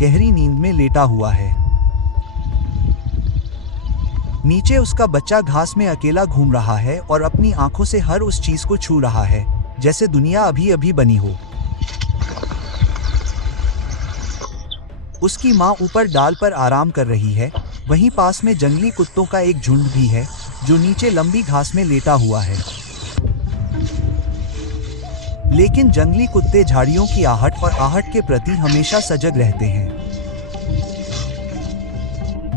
गहरी नींद में लेटा हुआ है। नीचे उसका बच्चा घास में अकेला घूम रहा है और अपनी आंखों से हर उस चीज को छू रहा है जैसे दुनिया अभी अभी बनी हो। उसकी माँ ऊपर डाल पर आराम कर रही है। वहीं पास में जंगली कुत्तों का एक झुंड भी है जो नीचे लंबी घास में लेटा हुआ है। लेकिन जंगली कुत्ते झाड़ियों की आहट और आहट के प्रति हमेशा सजग रहते हैं।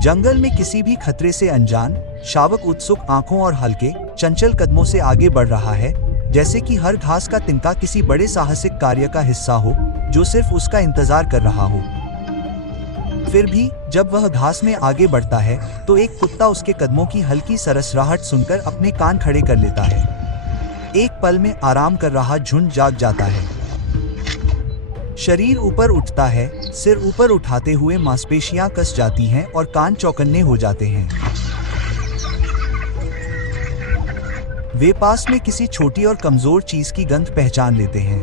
जंगल में किसी भी खतरे से अनजान, शावक उत्सुक आंखों और हल्के, चंचल कदमों से आगे बढ़ रहा है, जैसे कि हर घास का तिनका किसी बड़े साहसिक कार्य का हिस्सा हो जो सिर्फ उसका इंतजार कर रहा हो। फिर भी जब वह घास में आगे बढ़ता है तो एक कुत्ता उसके कदमों की हल्की सरसराहट सुनकर अपने कान खड़े कर लेता है। एक पल में आराम कर रहा झुंड जाग जाता है। शरीर ऊपर उठता है, सिर ऊपर उठाते हुए मांसपेशियां कस जाती हैं और कान चौकन्ने हो जाते हैं। वे पास में किसी छोटी और कमजोर चीज की गंध पहचान लेते हैं,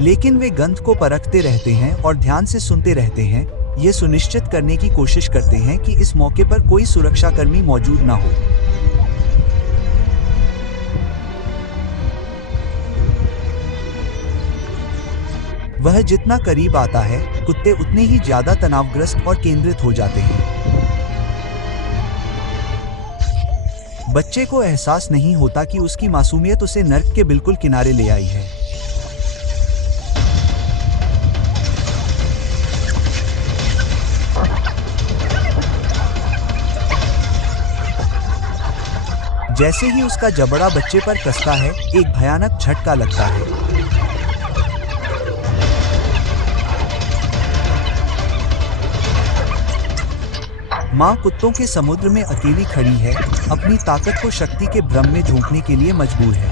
लेकिन वे गंध को परखते रहते हैं और ध्यान से सुनते रहते हैं, ये सुनिश्चित करने की कोशिश करते हैं कि इस मौके पर कोई सुरक्षाकर्मी मौजूद न हो। वह जितना करीब आता है, कुत्ते उतने ही ज्यादा तनावग्रस्त और केंद्रित हो जाते हैं। बच्चे को एहसास नहीं होता कि उसकी मासूमियत उसे नर्क के बिल्कुल किनारे ले आई है। जैसे ही उसका जबड़ा बच्चे पर कसता है, एक भयानक झटका लगता है। माँ कुत्तों के समुद्र में अकेली खड़ी है, अपनी ताकत को शक्ति के भ्रम में झोंकने के लिए मजबूर है।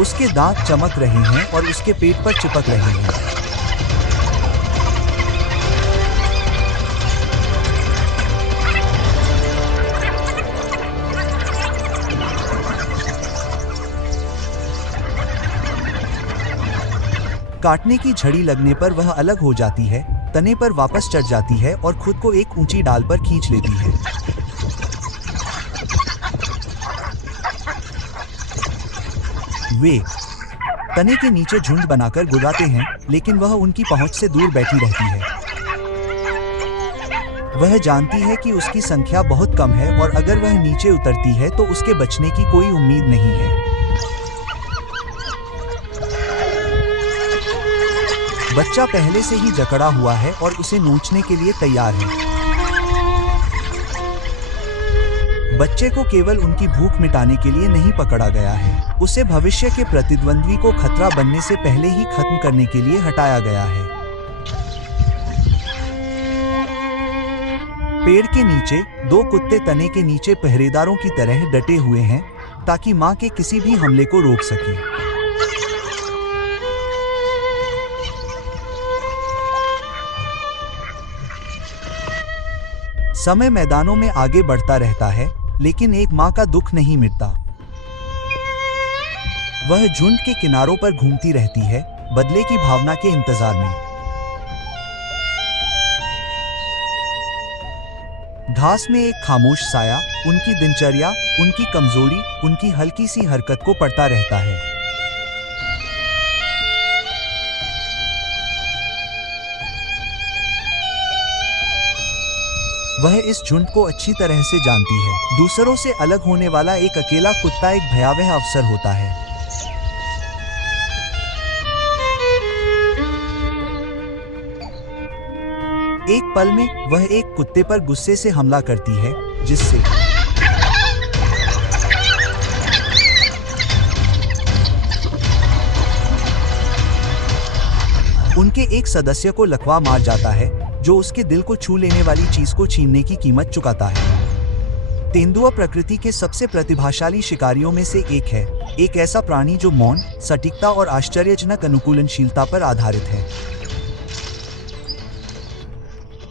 उसके दांत चमक रहे हैं और उसके पेट पर चिपक रहे हैं। काटने की झड़ी लगने पर वह अलग हो जाती है, तने पर वापस चढ़ जाती है और खुद को एक ऊंची डाल पर खींच लेती है। वे तने के नीचे झुंड बनाकर गुर्राते हैं, लेकिन वह उनकी पहुंच से दूर बैठी रहती है। वह जानती है कि उसकी संख्या बहुत कम है और अगर वह नीचे उतरती है तो उसके बचने की कोई उम्मीद नहीं है। बच्चा पहले से ही जकड़ा हुआ है और उसे नोचने के लिए तैयार है। बच्चे को केवल उनकी भूख मिटाने के लिए नहीं पकड़ा गया है, उसे भविष्य के प्रतिद्वंद्वी को खतरा बनने से पहले ही खत्म करने के लिए हटाया गया है। पेड़ के नीचे दो कुत्ते तने के नीचे पहरेदारों की तरह डटे हुए हैं ताकि मां के किसी भी हमले को रोक सके। समय मैदानों में आगे बढ़ता रहता है, लेकिन एक मां का दुख नहीं मिटता। वह झुंड के किनारों पर घूमती रहती है, बदले की भावना के इंतजार में। घास में एक खामोश साया उनकी दिनचर्या, उनकी कमजोरी, उनकी हल्की सी हरकत को पढ़ता रहता है। वह इस झुंड को अच्छी तरह से जानती है। दूसरों से अलग होने वाला एक अकेला कुत्ता एक भयावह अवसर होता है। एक पल में वह एक कुत्ते पर गुस्से से हमला करती है, जिससे उनके एक सदस्य को लकवा मार जाता है, जो उसके दिल को छू लेने वाली चीज को छीनने की कीमत चुकाता है। तेंदुआ प्रकृति के सबसे प्रतिभाशाली शिकारियों में से एक है, एक ऐसा प्राणी जो मौन, सटीकता और आश्चर्यजनक अनुकूलनशीलता पर आधारित है।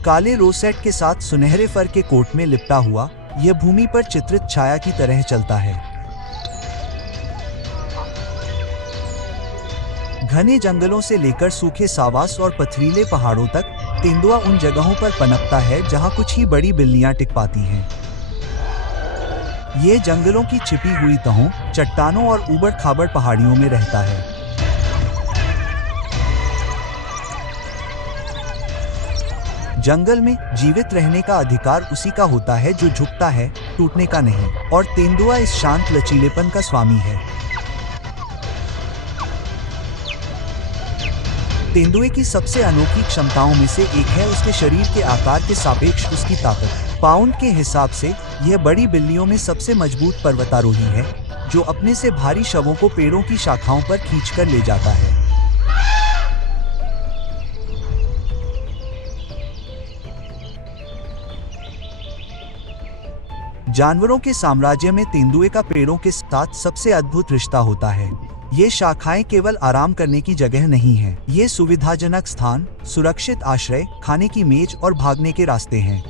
काले रोसेट के साथ सुनहरे फर के कोट में लिपटा हुआ, यह भूमि पर चित्रित छाया की तरह चलता है। घने जंगलों से लेकर सूखे सावास और पथरीले पहाड़ों तक, तेंदुआ उन जगहों पर पनपता है जहां कुछ ही बड़ी बिल्लियां टिक पाती हैं। ये जंगलों की छिपी हुई तहों, चट्टानों और ऊबड़-खाबड़ पहाड़ियों में रहता है। जंगल में जीवित रहने का अधिकार उसी का होता है जो झुकता है, टूटने का नहीं, और तेंदुआ इस शांत लचीलेपन का स्वामी है। तेंदुए की सबसे अनोखी क्षमताओं में से एक है उसके शरीर के आकार के सापेक्ष उसकी ताकत। पाउंड के हिसाब से यह बड़ी बिल्लियों में सबसे मजबूत पर्वतारोही है, जो अपने से भारी शवों को पेड़ों की शाखाओं पर खींचकर ले जाता है। जानवरों के साम्राज्य में तेंदुए का पेड़ों के साथ सबसे अद्भुत रिश्ता होता है। ये शाखाएं केवल आराम करने की जगह नहीं हैं, ये सुविधाजनक स्थान, सुरक्षित आश्रय, खाने की मेज और भागने के रास्ते हैं।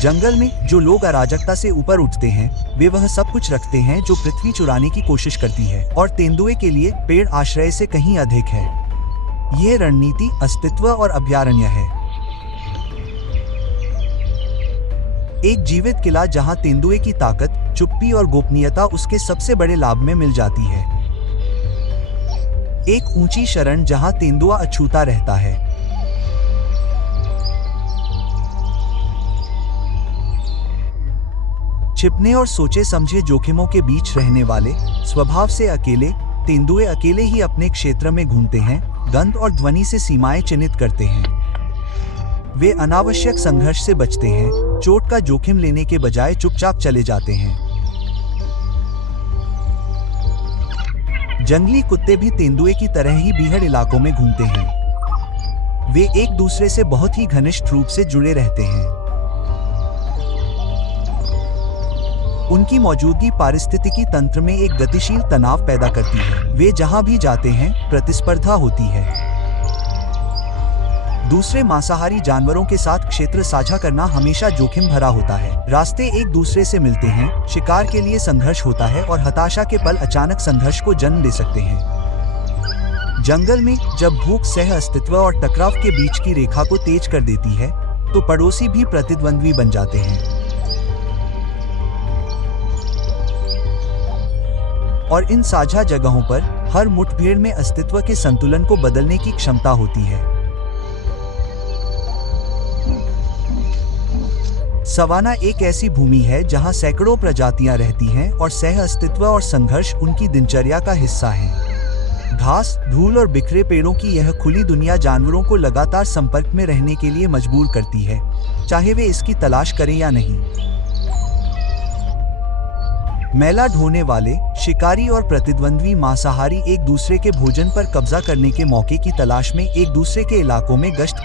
जंगल में जो लोग अराजकता से ऊपर उठते हैं, वे वह सब कुछ रखते हैं जो पृथ्वी चुराने की कोशिश करती है, और तेंदुए के लिए पेड़ आश्रय से कहीं अधिक है। ये रणनीति, अस्तित्व और अभयारण्य है। एक जीवित किला जहां तेंदुए की ताकत, चुप्पी और गोपनीयता उसके सबसे बड़े लाभ में मिल जाती है। एक ऊंची शरण जहां तेंदुआ अछूता रहता है। छिपने और सोचे समझे जोखिमों के बीच रहने वाले, स्वभाव से अकेले, तेंदुए अकेले ही अपने क्षेत्र में घूमते हैं, गंध और ध्वनि से सीमाएं चिन्हित करते हैं। वे अनावश्यक संघर्ष से बचते हैं, चोट का जोखिम लेने के बजाय चुपचाप चले जाते हैं। जंगली कुत्ते भी तेंदुए की तरह ही बीहड़ इलाकों में घूमते हैं। वे एक दूसरे से बहुत ही घनिष्ठ रूप से जुड़े रहते हैं। उनकी मौजूदगी पारिस्थितिकी तंत्र में एक गतिशील तनाव पैदा करती है। वे जहां भी जाते हैं, प्रतिस्पर्धा होती है। दूसरे मांसाहारी जानवरों के साथ क्षेत्र साझा करना हमेशा जोखिम भरा होता है। रास्ते एक दूसरे से मिलते हैं, शिकार के लिए संघर्ष होता है और हताशा के पल अचानक संघर्ष को जन्म दे सकते हैं। जंगल में जब भूख सह अस्तित्व और टकराव के बीच की रेखा को तेज कर देती है, तो पड़ोसी भी प्रतिद्वंद्वी बन जाते हैं। और इन साझा जगहों पर हर मुठभेड़ में अस्तित्व के संतुलन को बदलने की क्षमता होती है। सवाना एक ऐसी भूमि है जहां सैकड़ों प्रजातियां रहती हैं और सह अस्तित्व और संघर्ष उनकी दिनचर्या का हिस्सा है। घास, धूल और बिखरे पेड़ों की यह खुली दुनिया जानवरों को लगातार संपर्क में रहने के लिए मजबूर करती है, चाहे वे इसकी तलाश करें या नहीं। मैला ढोने वाले, शिकारी और प्रतिद्वंद्वी मांसाहारी एक दूसरे के भोजन पर कब्जा करने के मौके की तलाश में एक दूसरे के इलाकों में गश्त